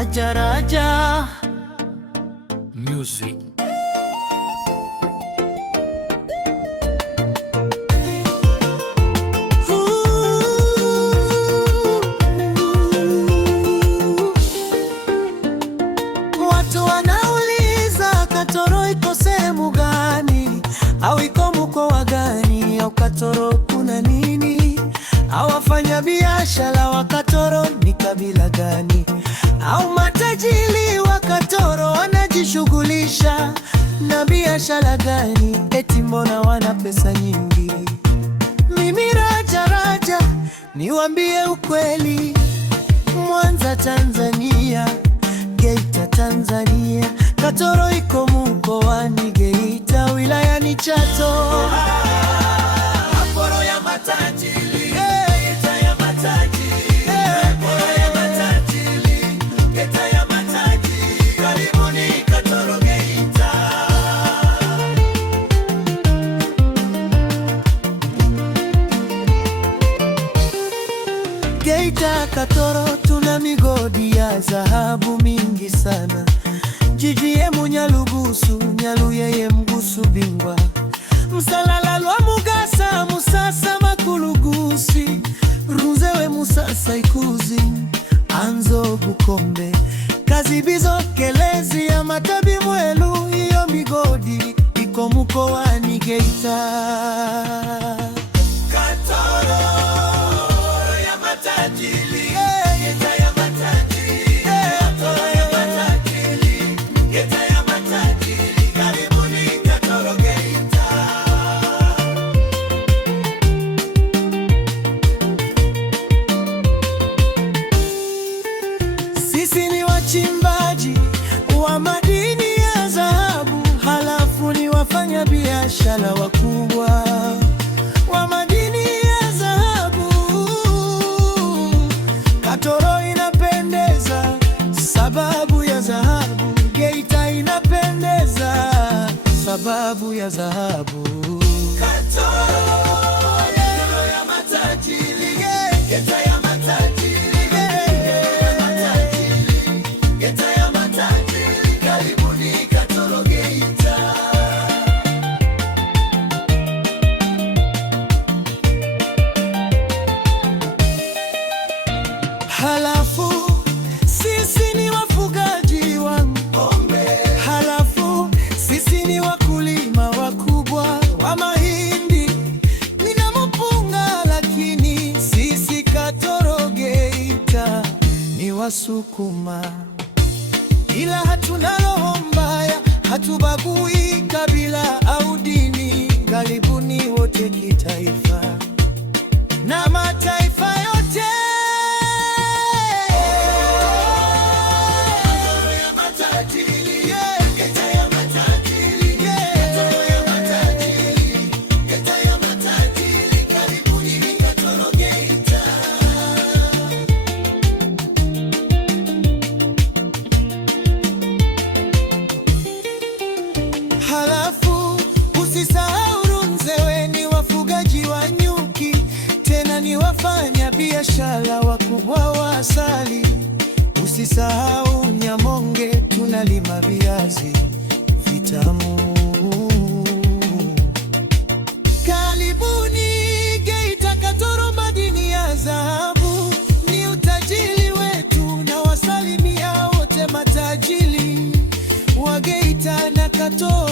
Raja Raja Music. Watu wanauliza Katoro iko sehemu gani, au iko mkoa gani, au Katoro kuna nini, au wafanya biashara wa Katoro ni kabila gani, au matajiri wa Katoro wanajishughulisha na biashara gani, eti mbona wana pesa nyingi? Mimi Raja Raja niwaambie ukweli, Mwanza Tanzania, Geita Tanzania, Katoro iko mkoani Geita, wilayani Chato. Aporo ya matajiri, Geita ya matajiri, Aporo ya matajiri, Geita ya matajiri, karibuni Katoro Geita. Geita Katoro tuna migodi ya dhahabu mingi sana. Jijie Munyalugusu, Nyaluyeye Mgusu bingwa, Msalala lwa Mugasa, Musasa Makulugusi, Runzewe Musasa Ikuzi, Anzo Bukombe, Kazibizo Kelezi ya Matabi Mwelu. Iyo migodi iko mkoani Geita. Katoro ya matajiri, Geita ya matajiri, Katoro ya matajiri, Geita ya matajiri, karibuni Katoro Geita. Sisi ni wachimbaji wa madini ya dhahabu, halafu ni wafanya biashara wakubwa wa madini ya dhahabu. Katoro inapendeza sababu ya dhahabu, Geita inapendeza sababu ya dhahabu. Katoro ya matajiri, Geita ya matajiri, Geita ya matajiri, karibuni Katoro Geita. Halafu sisi ni wafugaji wa ng'ombe, halafu sisi ni wakulima wakubwa wa mahindi na mpunga, lakini sisi Katoro Geita ni Wasukuma, ila hatuna roho mbaya, hatubagui kabila au dini. Karibuni wote kitaifa na mataifa yote. Halafu usisahau Runzewe ni wafugaji wa nyuki, tena ni wafanya biashara wakubwa wa asali. Usisahau Nyamonge tunalima viazi vitamu. Karibuni Geita Katoro, madini ya dhahabu ni utajiri wetu, na wasalimia wote matajiri wa Geita na Katoro.